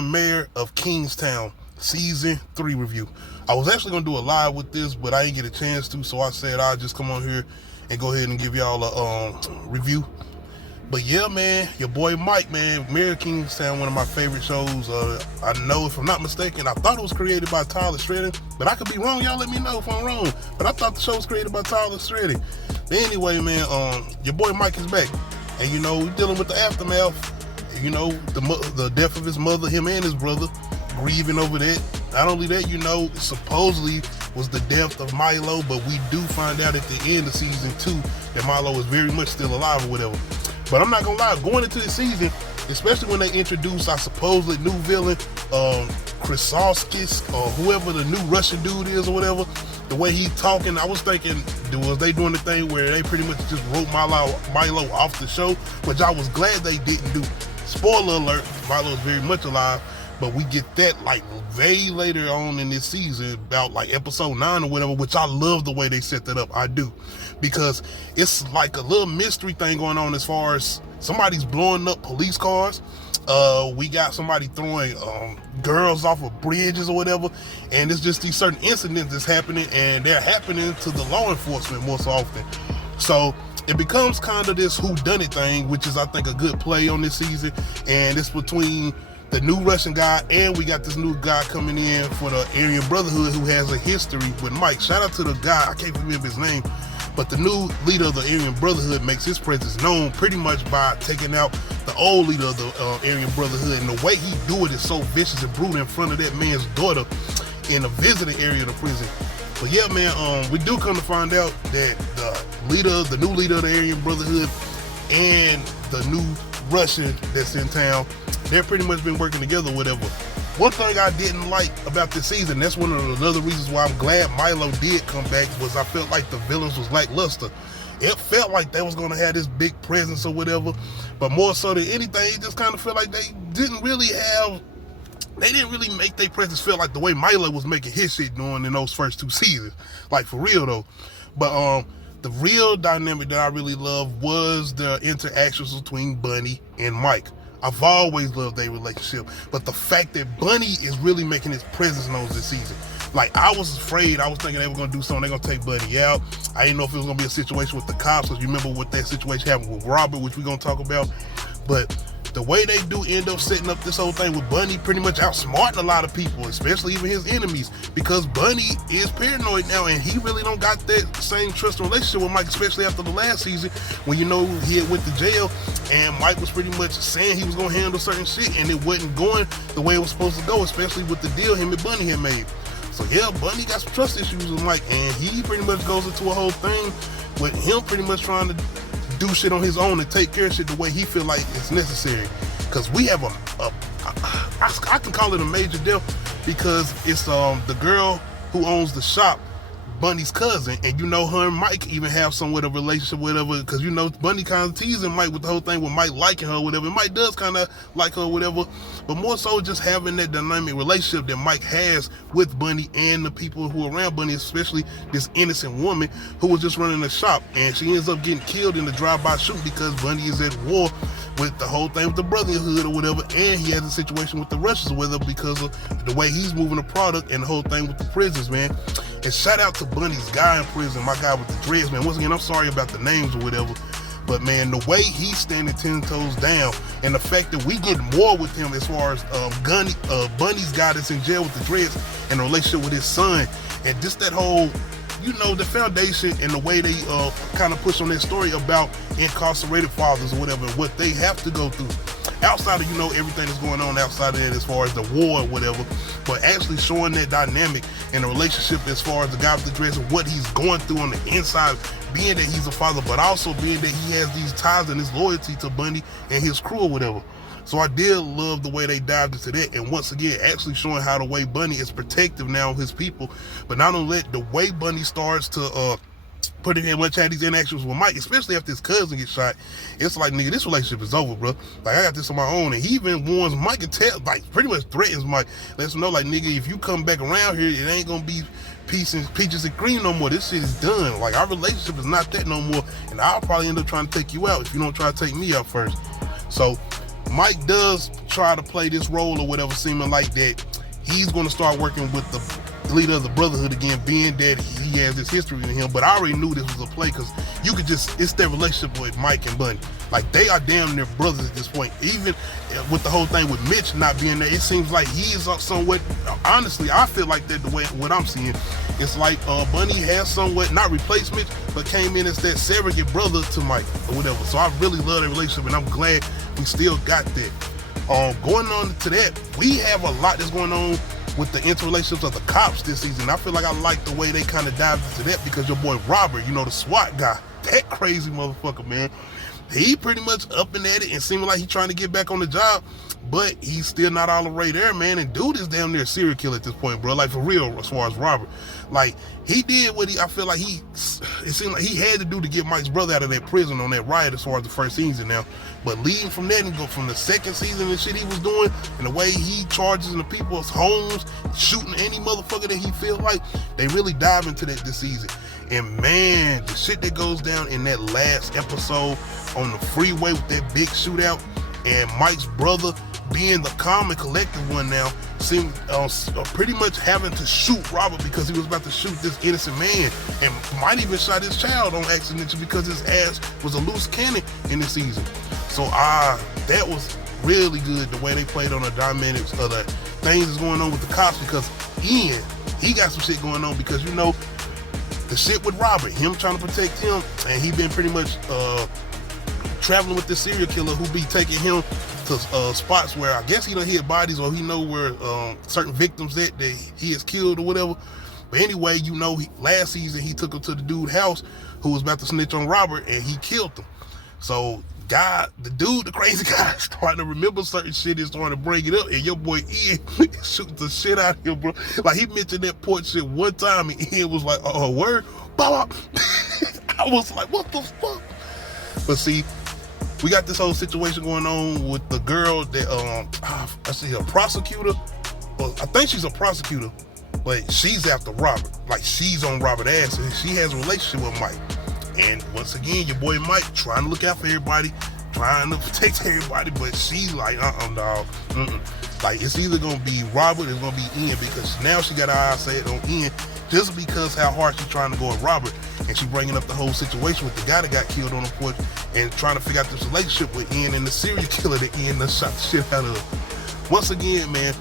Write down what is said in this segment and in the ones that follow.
Mayor of Kingstown season 3 review. I was actually gonna do a live with this, but I didn't get a chance to, so I said I'll just come on here and go ahead and give y'all a review. But yeah, man, your boy Mike, man, Mayor of Kingstown, one of my favorite shows. I know, if I'm not mistaken, I thought it was created by Tyler Stratton, but I could be wrong. Y'all let me know if I'm wrong. But I thought the show was created by Tyler Stratton. But anyway, man, your boy Mike is back, and you know, we're dealing with the aftermath. You know, the death of his mother, him and his brother, grieving over that. Not only that, you know, supposedly was the death of Milo, but we do find out at the end of season 2 that Milo is very much still alive or whatever. But I'm not gonna lie, going into the season, especially when they introduce our supposedly new villain, Chrysoskis, or whoever the new Russian dude is or whatever, the way he talking, I was thinking, was they doing the thing where they pretty much just wrote Milo off the show, which I was glad they didn't do. Spoiler alert, Milo is very much alive, but we get that like way later on in this season, about like episode 9 or whatever, which I love the way they set that up. I do, because it's like a little mystery thing going on as far as somebody's blowing up police cars. We got somebody throwing girls off of bridges or whatever, and it's just these certain incidents that's happening, and they're happening to the law enforcement more so often. So it becomes kind of this whodunit thing, which is, I think, a good play on this season. And it's between the new Russian guy, and we got this new guy coming in for the Aryan Brotherhood who has a history with Mike. Shout out to the guy, I can't remember his name, but the new leader of the Aryan Brotherhood makes his presence known pretty much by taking out the old leader of the Aryan Brotherhood. And the way he do it is so vicious and brutal in front of that man's daughter in a visiting area of the prison. But yeah, man, we do come to find out that the new leader of the Aryan Brotherhood and the new Russian that's in town, they're pretty much been working together, whatever. One thing I didn't like about this season, that's one of the other reasons why I'm glad Milo did come back, was I felt like the villains was lackluster. It felt like they was gonna have this big presence or whatever, but more so than anything, it just kind of felt like they didn't really make their presence feel like the way Milo was making his shit doing in those first 2 seasons. Like, for real though. But the real dynamic that I really loved was the interactions between Bunny and Mike. I've always loved their relationship, but the fact that Bunny is really making his presence known this season. Like, I was afraid, I was thinking they were gonna do something, they're gonna take Bunny out. I didn't know if it was gonna be a situation with the cops, because you remember what that situation happened with Robert, which we're gonna talk about. But the way they do end up setting up this whole thing with Bunny pretty much outsmarting a lot of people, especially even his enemies, because Bunny is paranoid now, and he really don't got that same trust relationship with Mike, especially after the last season when, you know, he had went to jail and Mike was pretty much saying he was gonna handle certain shit, and it wasn't going the way it was supposed to go, especially with the deal him and Bunny had made. So yeah, Bunny got some trust issues with Mike, and he pretty much goes into a whole thing with him pretty much trying to do shit on his own and take care of shit the way he feel like it's necessary. Because we have I can call it a major deal, because it's the girl who owns the shop, Bunny's cousin, and you know, her and Mike even have somewhat of a relationship, whatever, because you know, Bunny kind of teasing Mike with the whole thing with Mike liking her, whatever. Mike does kind of like her, whatever, but more so just having that dynamic relationship that Mike has with Bunny and the people who are around Bunny, especially this innocent woman who was just running the shop, and she ends up getting killed in the drive-by shooting because Bunny is at war with the whole thing with the Brotherhood or whatever, and he has a situation with the Russians with her because of the way he's moving the product and the whole thing with the prisons, man. And shout out to Bunny's guy in prison, my guy with the dreads, man. Once again, I'm sorry about the names or whatever, but man, the way he's standing 10 toes down, and the fact that we get more with him as far as Bunny's guy that's in jail with the dreads and the relationship with his son, and just that whole, you know, the foundation and the way they kind of push on that story about incarcerated fathers or whatever, and what they have to go through outside of, you know, everything that's going on outside of it as far as the war or whatever, but actually showing that dynamic and the relationship as far as the guy with the dress and what he's going through on the inside, being that he's a father, but also being that he has these ties and his loyalty to Bunny and his crew or whatever. So I did love the way they dived into that, and once again, actually showing how the way Bunny is protective now of his people, but not only that, the way Bunny starts to put it in much had these interactions with Mike, especially after his cousin gets shot, it's like, nigga, this relationship is over, bro. Like, I got this on my own. And he even warns Mike and tell, like, pretty much threatens Mike, lets him know, like, nigga, if you come back around here, it ain't gonna be peaches and cream no more. This shit is done. Like, our relationship is not that no more, and I'll probably end up trying to take you out if you don't try to take me out first. So Mike does try to play this role or whatever, seeming like that he's going to start working with the leader of the Brotherhood again, being that he has this history in him. But I already knew this was a play because you could just, it's their relationship with Mike and Bunny. Like, they are damn near brothers at this point. Even with the whole thing with Mitch not being there, it seems like he is somewhat, honestly, I feel like that the way, what I'm seeing, it's like Bunny has somewhat, not replaced Mitch, but came in as that surrogate brother to Mike or whatever. So I really love that relationship, and I'm glad we still got that. Going on to that, we have a lot that's going on with the interrelationships of the cops this season. I feel like I like the way they kind of dived into that because your boy Robert, you know, the SWAT guy, that crazy motherfucker, man. He pretty much up and at it and seeming like he's trying to get back on the job, but he's still not all the way there, man. And dude is damn near a serial killer at this point, bro. Like, for real, as far as Robert. Like, he did what I feel like it seemed like he had to do to get Mike's brother out of that prison on that riot as far as the first season now. But leading from that and go from the second season and shit he was doing, and the way he charges into people's homes, shooting any motherfucker that he feels like, they really dive into that this season. And man, the shit that goes down in that last episode on the freeway with that big shootout, and Mike's brother being the calm and collective one now, seemed pretty much having to shoot Robert because he was about to shoot this innocent man, and might even shot his child on accident because his ass was a loose cannon in this season. So that was really good, the way they played on the dynamics of the things that's going on with the cops, because Ian, he got some shit going on because, you know, the shit with Robert, him trying to protect him, and he been pretty much traveling with this serial killer who be taking him to spots where I guess he done hit bodies, or he know where certain victims that he has killed or whatever. But anyway, you know, last season he took him to the dude's house who was about to snitch on Robert, and he killed him. So the crazy guy, starting to remember certain shit and starting to bring it up, and your boy Ian shooting the shit out of him, bro. Like, he mentioned that porch shit one time, and Ian was like, "Oh, word?" I was like, what the fuck? But see, we got this whole situation going on with the girl that I see a prosecutor. Well, I think she's a prosecutor, but she's after Robert. Like, she's on Robert's ass, and she has a relationship with Mike. And once again, your boy Mike trying to look out for everybody, trying to protect everybody, but she's like, dog. Like, it's either gonna be Robert or it's gonna be Ian, because now she got her eyes set on Ian just because how hard she's trying to go at Robert, and she bringing up the whole situation with the guy that got killed on the porch and trying to figure out this relationship with Ian and the serial killer that Ian done shot the shit out of. Once again, man,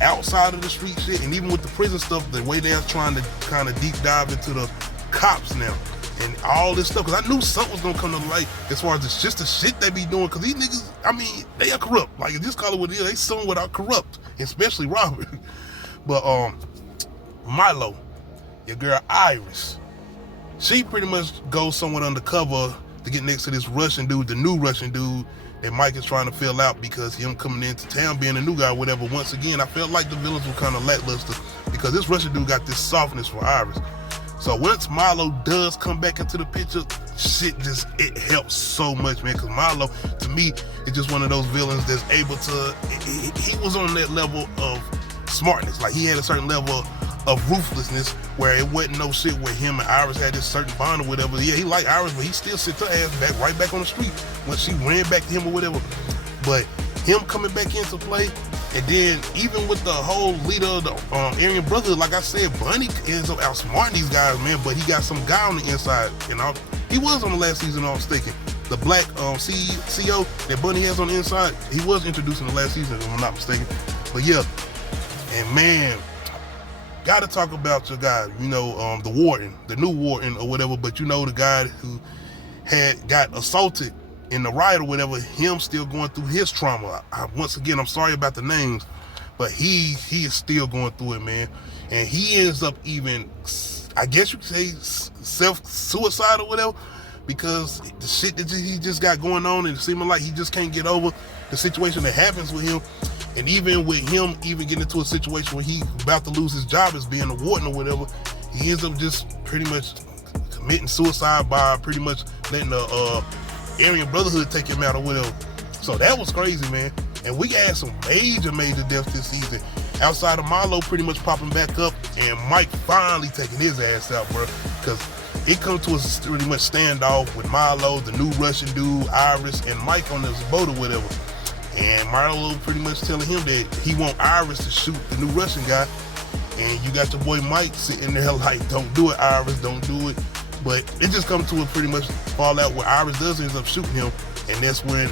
outside of the street shit and even with the prison stuff, the way they're trying to kind of deep dive into the cops now and all this stuff, because I knew something was gonna come to light as far as it's just the shit they be doing, because these niggas, I mean, they are corrupt. Like, just call it what it is, they somewhat are corrupt, especially Robert. But Milo, your girl Iris, she pretty much goes somewhat undercover to get next to this Russian dude, the new Russian dude that Mike is trying to fill out, because him coming into town being a new guy or whatever. Once again, I felt like the villains were kind of lackluster because this Russian dude got this softness for Iris. So once Milo does come back into the picture, shit just, it helps so much, man, because Milo, to me, is just one of those villains that's able to, he was on that level of smartness. Like, he had a certain level of ruthlessness where it wasn't no shit where him and Iris had this certain bond or whatever. Yeah, he liked Iris, but he still sent her ass right back on the street when she ran back to him or whatever. But him coming back into play, and then even with the whole leader of the Aryan Brotherhood, like I said, Bunny ends up outsmarting these guys, man, but he got some guy on the inside, you know. He was on the last season, I'm mistaken. The black CEO that Bunny has on the inside, he was introduced in the last season, if I'm not mistaken. But yeah, and man, gotta talk about your guy, you know, the warden, the new warden or whatever, but you know, the guy who had got assaulted in the riot or whatever, him still going through his trauma. Once again, I'm sorry about the names, but he is still going through it, man. And he ends up even, I guess you could say, self-suicide or whatever, because the shit that he just got going on, and it seeming like he just can't get over the situation that happens with him. And even with him even getting into a situation where he about to lose his job as being a warden or whatever, he ends up just pretty much committing suicide by pretty much letting the Aryan Brotherhood take him out or whatever. So that was crazy, man. And we had some major deaths this season. Outside of Milo pretty much popping back up, and Mike finally taking his ass out, bro. Because it comes to a pretty much standoff with Milo, the new Russian dude, Iris, and Mike on this boat or whatever. And Milo pretty much telling him that he want Iris to shoot the new Russian guy. And you got your boy Mike sitting there like, don't do it, Iris, don't do it. But it just comes to a pretty much fallout where Iris does end up shooting him. And that's when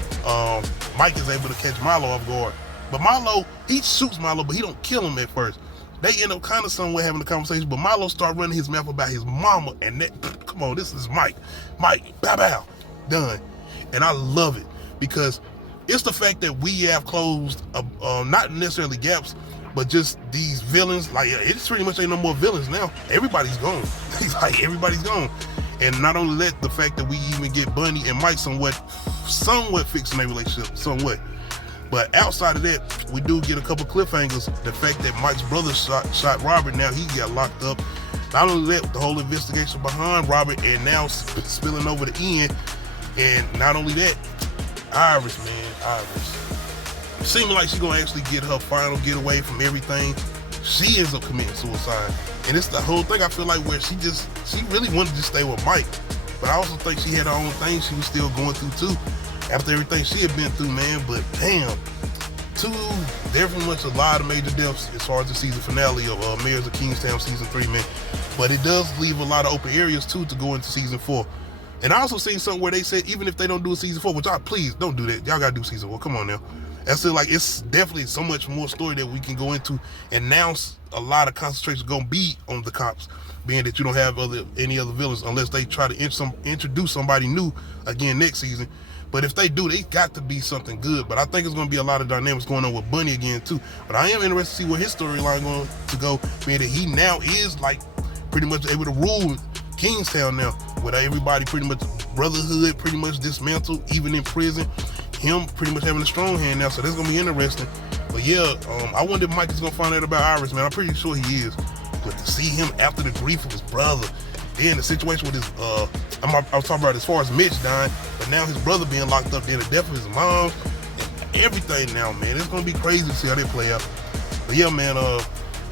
Mike is able to catch Milo off guard. But Milo, he shoots Milo, but he don't kill him at first. They end up kind of somewhere having a conversation, but Milo start running his mouth about his mama. And that, come on, this is Mike. Mike, bow, bow, done. And I love it because it's the fact that we have closed, not necessarily gaps, but just these villains. Like, it's pretty much ain't no more villains now. Everybody's gone. Like, everybody's gone. And not only that, the fact that we even get Bunny and Mike somewhat fixing their relationship, somewhat. But outside of that, we do get a couple cliffhangers. The fact that Mike's brother shot Robert, now he got locked up. Not only that, the whole investigation behind Robert, and now spilling over the end. And not only that, Iris, man, Iris. Seeming like she's gonna actually get her final getaway from everything. She ends up committing suicide. And it's the whole thing, I feel like, where she really wanted to stay with Mike. But I also think she had her own thing she was still going through too. After everything she had been through, man. But damn, definitely much a lot of major deaths as far as the season finale of Mayors of Kingstown season 3, man. But it does leave a lot of open areas too to go into season 4. And I also seen something where they said even if they don't do a season 4, which please don't do that. Y'all gotta do season 4. Come on now. That's it. Like, it's definitely so much more story that we can go into, and now a lot of concentration gonna be on the cops, being that you don't have any other villains unless they try to introduce somebody new again next season. But if they do, they got to be something good. But I think it's going to be a lot of dynamics going on with Bunny again too. But I am interested to see where his storyline going to go, being that he now is like pretty much able to rule Kingstown now, with everybody pretty much brotherhood pretty much dismantled, even in prison. Him pretty much having a strong hand now, so that's gonna be interesting. But yeah, I wonder if Mike is gonna find out about Iris, man. I'm pretty sure he is. But to see him after the grief of his brother, then the situation with his I was talking about as far as Mitch dying, but now his brother being locked up, then the death of his mom, and everything now, man. It's gonna be crazy to see how they play out. But yeah, man,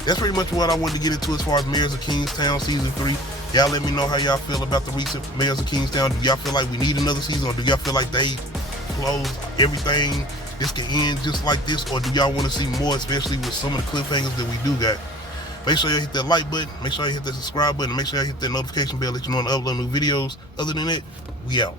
that's pretty much what I wanted to get into as far as Mayors of Kingstown season 3. Y'all let me know how y'all feel about the recent Mayors of Kingstown. Do y'all feel like we need another season, or do y'all feel like they close everything, this can end just like this, or do y'all want to see more, especially with some of the cliffhangers that we do got? Make sure you hit that like button, make sure you hit that subscribe button, make sure you hit that notification bell, let you know when I upload new videos. Other than that, we out.